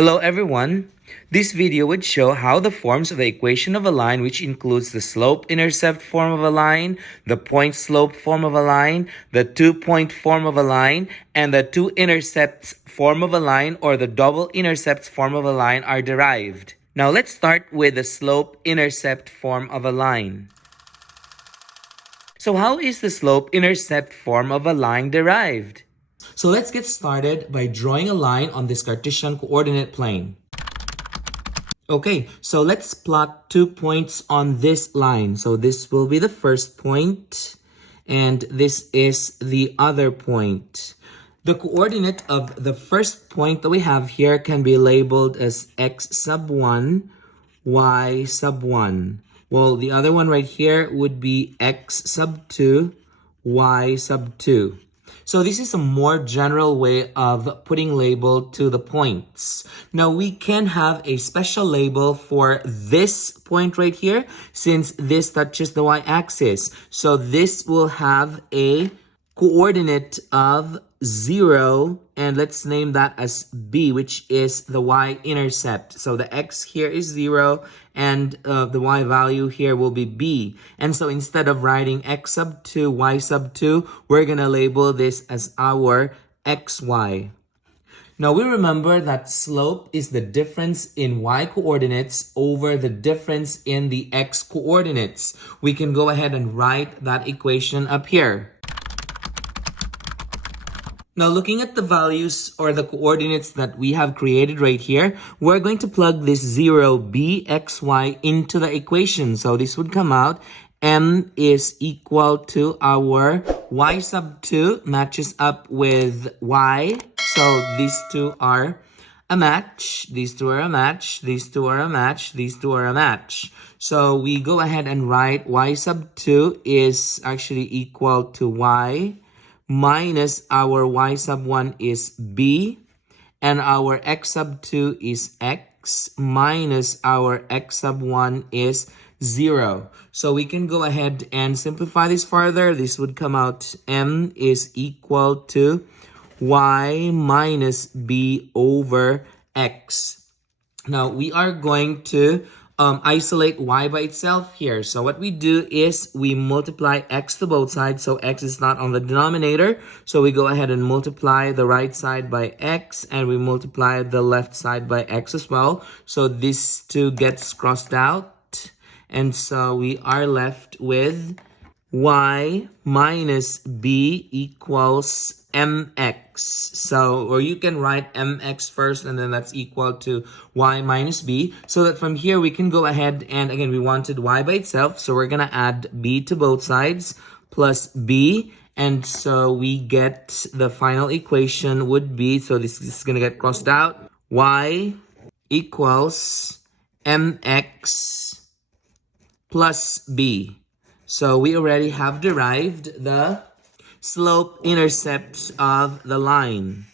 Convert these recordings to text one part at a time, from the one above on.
Hello everyone! This video would show how the forms of the equation of a line, which includes the slope-intercept form of a line, the point-slope form of a line, the two-point form of a line, and the two-intercepts form of a line or the double-intercepts form of a line are derived. Now let's start with the slope-intercept form of a line. So how is the slope-intercept form of a line derived? So let's get started by drawing a line on this Cartesian coordinate plane. Okay, so let's plot 2 points on this line. So this will be the first point, and this is the other point. The coordinate of the first point that we have here can be labeled as x sub 1, y sub 1. Well, the other one right here would be x sub 2, y sub 2. So this is a more general way of putting label to the points. Now we can have a special label for this point right here since this touches the y-axis. So this will have a coordinate of 0, and let's name that as b, which is the y-intercept. So the x here is 0, and the y value here will be b. And so instead of writing x sub 2, y sub 2, we're going to label this as our xy. Now we remember that slope is the difference in y coordinates over the difference in the x coordinates. We can go ahead and write that equation up here. Now looking at the values or the coordinates that we have created right here, we're going to plug this 0b xy into the equation. So this would come out m is equal to our y sub 2 matches up with y. So these two are a match, these two are a match, these two are a match, these two are a match. So we go ahead and write y sub 2 is actually equal to y minus our y sub 1 is b, and our x sub 2 is x, minus our x sub 1 is 0. So we can go ahead and simplify this further. This would come out m is equal to y minus b over x. Now we are going to isolate y by itself here. So what we do is we multiply x to both sides, so x is not on the denominator. So we go ahead and multiply the right side by x, and we multiply the left side by x as well. So this 2 gets crossed out, and so we are left with y minus b equals mx. So, or you can write mx first, and then that's equal to y minus b. So that from here we can go ahead and, again, we wanted y by itself, so we're gonna add b to both sides plus b, and so we get the final equation would be, so this is gonna get crossed out, y equals mx plus b. So we already have derived the slope-intercepts of the line,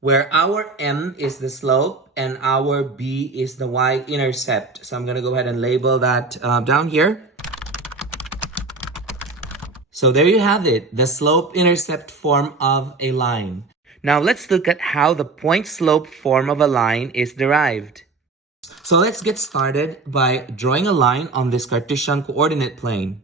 where our m is the slope and our b is the y-intercept. So I'm going to go ahead and label that down here. So there you have it, the slope-intercept form of a line. Now let's look at how the point-slope form of a line is derived. So let's get started by drawing a line on this Cartesian coordinate plane.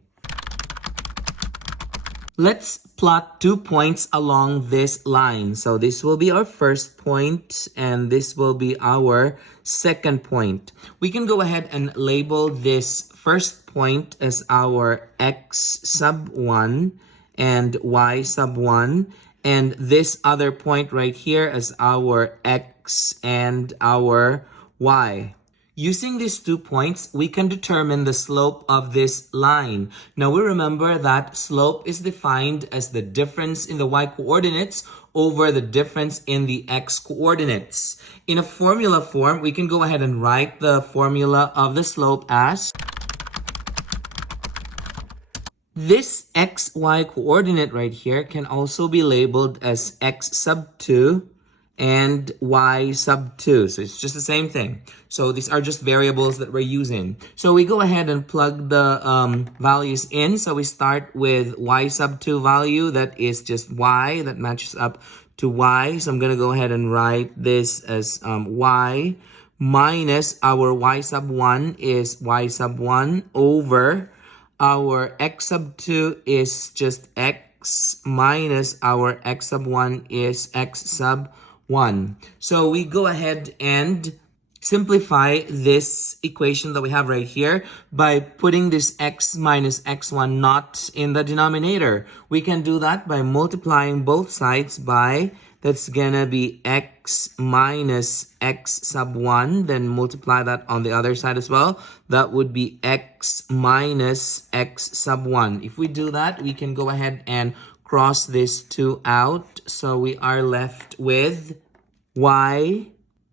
Let's plot 2 points along this line. So this will be our first point, and this will be our second point. We can go ahead and label this first point as our x sub 1 and y sub 1, and this other point right here as our x and our y. Using these 2 points, we can determine the slope of this line. Now we remember that slope is defined as the difference in the y-coordinates over the difference in the x-coordinates. In a formula form, we can go ahead and write the formula of the slope as this xy coordinate right here can also be labeled as x sub 2 and y sub 2. So it's just the same thing. So these are just variables that we're using. So we go ahead and plug the values in. So we start with y sub 2 value. That is just y. That matches up to y. So I'm going to go ahead and write this as y minus our y sub 1 is y sub 1 over our x sub 2 is just x minus our x sub 1 is x sub 1. So we go ahead and simplify this equation that we have right here by putting this x minus x1 not in the denominator. We can do that by multiplying both sides by, that's gonna be x minus x sub 1, then multiply that on the other side as well. That would be x minus x sub 1. If we do that, we can go ahead and cross this 2 out. So we are left with y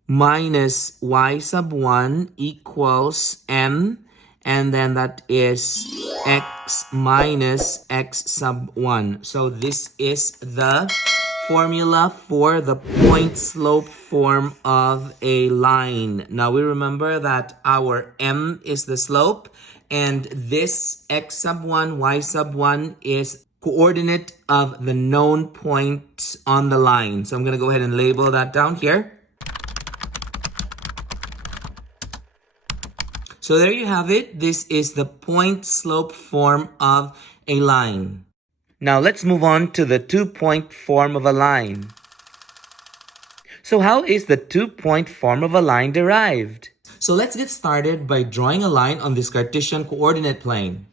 minus y sub 1 equals m, and then that is x minus x sub 1. So this is the formula for the point slope form of a line. Now we remember that our m is the slope, and this x sub 1, y sub 1 is coordinate of the known point on the line. So I'm going to go ahead and label that down here. So there you have it. This is the point slope form of a line. Now let's move on to the 2-point form of a line. So how is the 2-point form of a line derived? So let's get started by drawing a line on this Cartesian coordinate plane.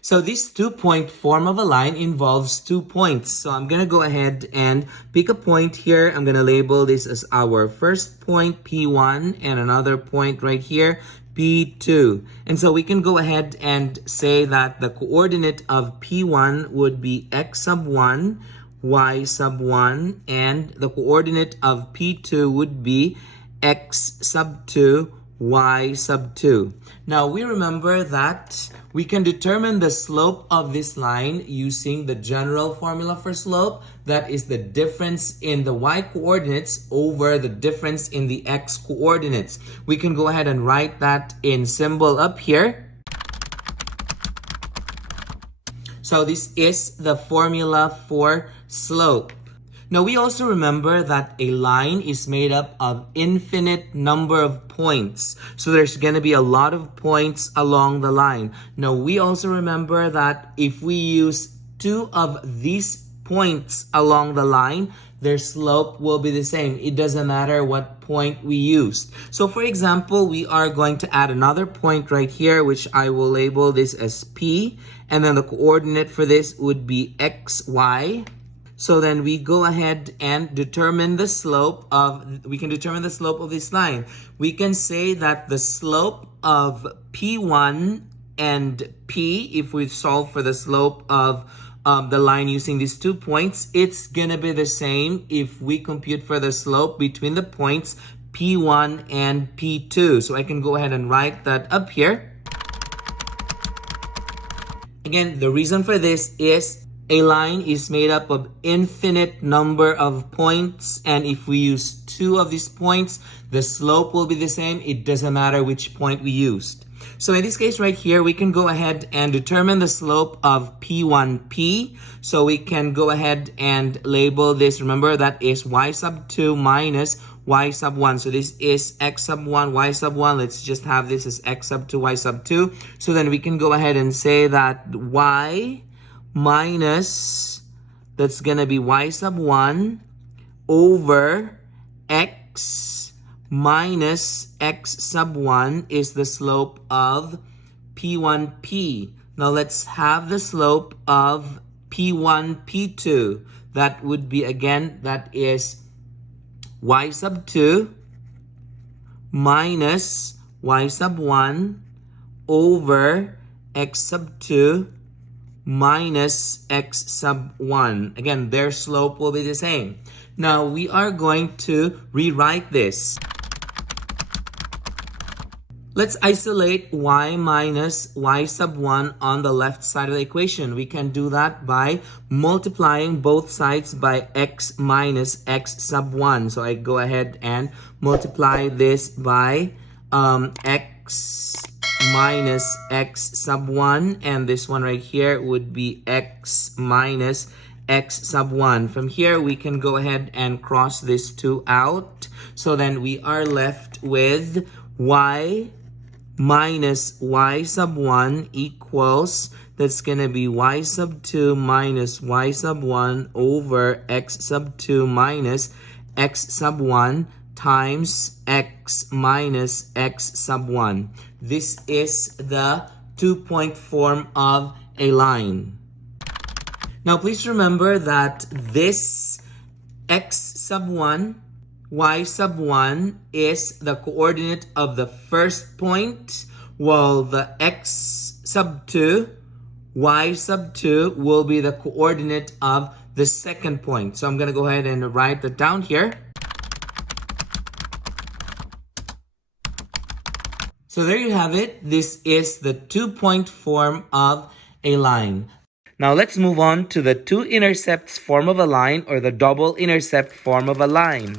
So this 2-point form of a line involves 2 points. So I'm going to go ahead and pick a point here. I'm going to label this as our first point, P1, and another point right here, P2. And so we can go ahead and say that the coordinate of P1 would be x sub 1, y sub 1, and the coordinate of P2 would be x sub 2, y sub 2. Now we remember that we can determine the slope of this line using the general formula for slope. That is the difference in the y coordinates over the difference in the x coordinates. We can go ahead and write that in symbol up here. So this is the formula for slope. Now we also remember that a line is made up of infinite number of points. So there's going to be a lot of points along the line. Now we also remember that if we use 2 of these points along the line, their slope will be the same. It doesn't matter what point we used. So for example, we are going to add another point right here, which I will label this as P. And then the coordinate for this would be XY. So then we go ahead and determine the slope of, we can determine the slope of this line. We can say that the slope of P1 and P, if we solve for the slope of the line using these 2 points, it's gonna be the same if we compute for the slope between the points P1 and P2. So I can go ahead and write that up here. Again, the reason for this is a line is made up of infinite number of points, and if we use 2 of these points, the slope will be the same. It doesn't matter which point we used. So in this case right here, we can go ahead and determine the slope of P1P. So we can go ahead and label this. Remember, that is y sub 2 minus y sub 1. So this is x sub 1, y sub 1. Let's just have this as x sub 2, y sub 2. So then we can go ahead and say that y minus, that's gonna be y sub 1 over x minus x sub 1 is the slope of P1P. Now let's have the slope of P1P2. That would be, again, that is y sub 2 minus y sub 1 over x sub 2 minus x sub 1. Again, their slope will be the same. Now, we are going to rewrite this. Let's isolate y minus y sub 1 on the left side of the equation. We can do that by multiplying both sides by x minus x sub 1. So I go ahead and multiply this by x minus x sub 1, and this one right here would be x minus x sub 1. From here, we can go ahead and cross this 2 out. So then we are left with y minus y sub 1 equals, that's going to be y sub 2 minus y sub 1 over x sub 2 minus x sub 1 times x minus x sub 1. This is the 2-point form of a line. Now, please remember that this x sub 1, y sub 1 is the coordinate of the first point, while the x sub 2, y sub 2 will be the coordinate of the second point. So I'm going to go ahead and write that down here. So there you have it. This is the 2-point form of a line. Now let's move on to the two-intercepts form of a line, or the double-intercept form of a line.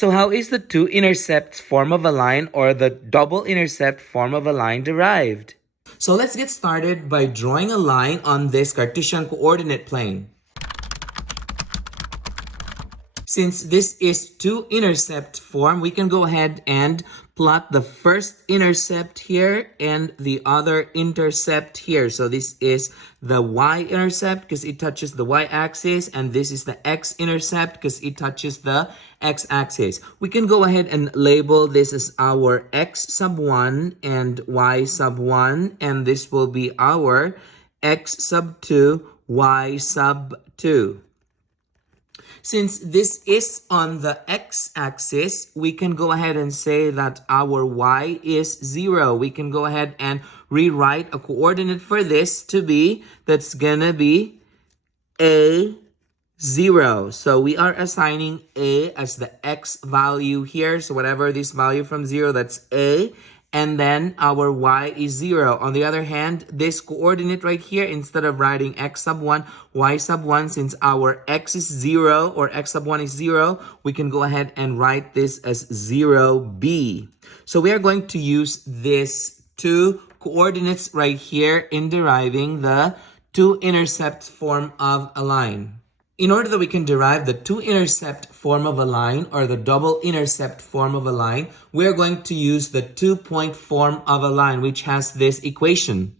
So how is the two-intercepts form of a line, or the double-intercept form of a line, derived? So let's get started by drawing a line on this Cartesian coordinate plane. Since this is two-intercept form, we can go ahead and plot the first intercept here and the other intercept here. So this is the y-intercept because it touches the y-axis, and this is the x-intercept because it touches the x-axis. We can go ahead and label this as our x sub 1 and y sub 1, and this will be our x sub 2, y sub 2. Since this is on the x-axis, we can go ahead and say that our y is 0. We can go ahead and rewrite a coordinate for this to be, that's gonna be a 0. So we are assigning a as the x value here. So whatever this value from 0, that's a. And then our y is 0. On the other hand, this coordinate right here, instead of writing x sub 1, y sub 1, since our x is 0 or x sub 1 is 0, we can go ahead and write this as 0b. So we are going to use this two coordinates right here in deriving the two-intercept form of a line. In order that we can derive the two-intercept form of a line, or the double-intercept form of a line, we're going to use the 2-point form of a line, which has this equation.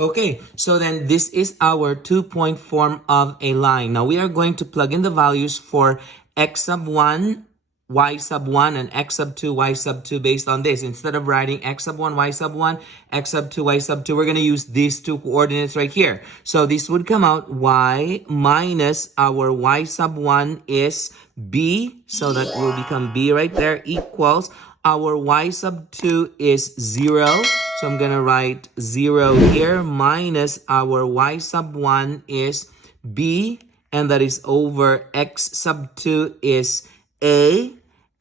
Okay, so then this is our 2-point form of a line. Now we are going to plug in the values for x sub 1, y sub 1, and x sub 2, y sub 2 based on this. Instead of writing x sub 1, y sub 1, x sub 2, y sub 2, we're going to use these two coordinates right here. So this would come out y minus our y sub 1 is b. So that will become b right there, equals our y sub 2 is 0. So I'm going to write 0 here, minus our y sub 1 is b. And that is over x sub 2 is a,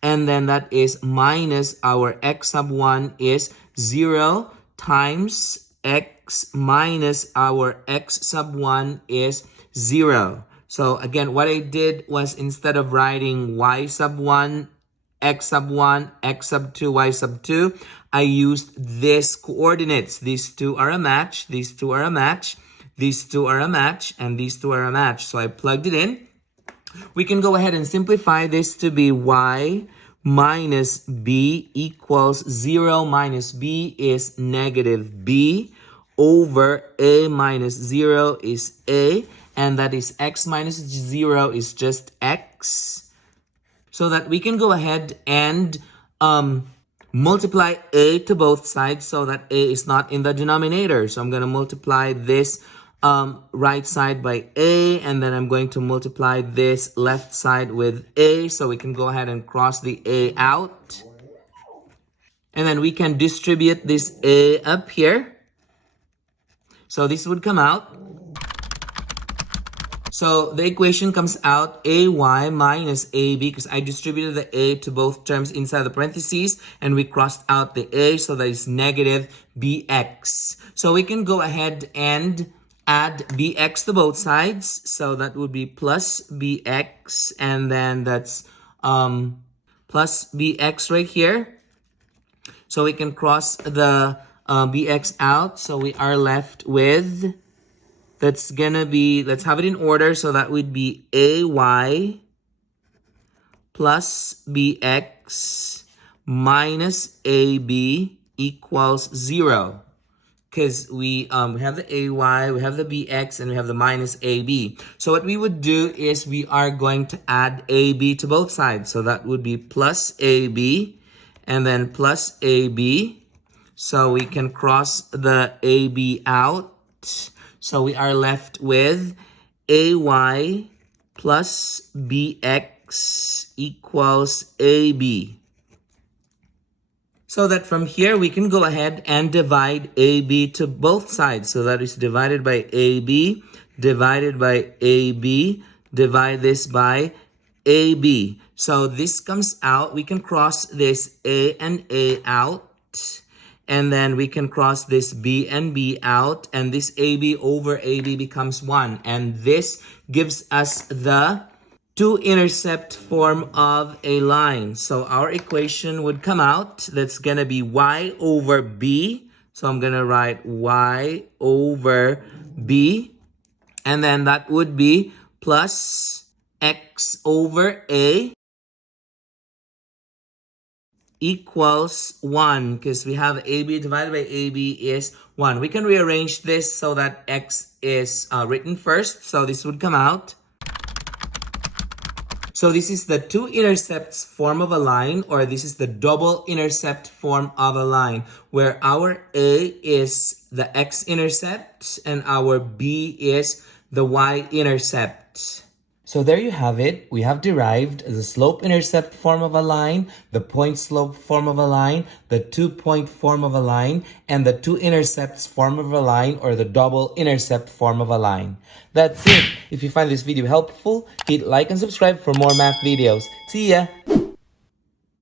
and then that is minus our x sub 1 is 0 times x minus our x sub 1 is 0. So again, what I did was, instead of writing y sub 1, x sub 1, x sub 2, y sub 2, I used this coordinates. These two are a match, these two are a match, these two are a match, and these two are a match. So I plugged it in. We can go ahead and simplify this to be y minus b equals 0 minus b is negative b over a minus 0 is a, and that is x minus 0 is just x. So that we can go ahead and multiply a to both sides so that a is not in the denominator. So I'm going to multiply this right side by a, and then I'm going to multiply this left side with a, so we can go ahead and cross the a out. And then we can distribute this a up here. So this would come out. So the equation comes out ay minus ab, because I distributed the a to both terms inside the parentheses and we crossed out the a, so that is negative bx. So we can go ahead and add bx to both sides. So that would be plus bx, and then that's plus bx right here. So we can cross the bx out. So we are left with, that's gonna be, let's have it in order. So that would be ay plus bx minus ab equals 0. Because we have the ay, we have the bx, and we have the minus ab. So what we would do is we are going to add ab to both sides. So that would be plus ab and then plus ab. So we can cross the ab out. So we are left with ay plus bx equals ab. So that from here, we can go ahead and divide AB to both sides. So that is divided by AB, divided by AB, divide this by AB. So this comes out. We can cross this A and A out. And then we can cross this B and B out. And this AB over AB becomes 1. And this gives us the two-intercept form of a line. So our equation would come out. That's going to be y over b. So I'm going to write y over b. And then that would be plus x over a equals 1. Because we have ab divided by ab is 1. We can rearrange this so that x is written first. So this would come out. So this is the two-intercepts form of a line, or this is the double-intercept form of a line, where our A is the x-intercept and our B is the y-intercept. So there you have it. We have derived the slope-intercept form of a line, the point-slope form of a line, the two-point form of a line, and the two-intercepts form of a line, or the double-intercept form of a line. That's it. If you find this video helpful, hit like and subscribe for more math videos. See ya!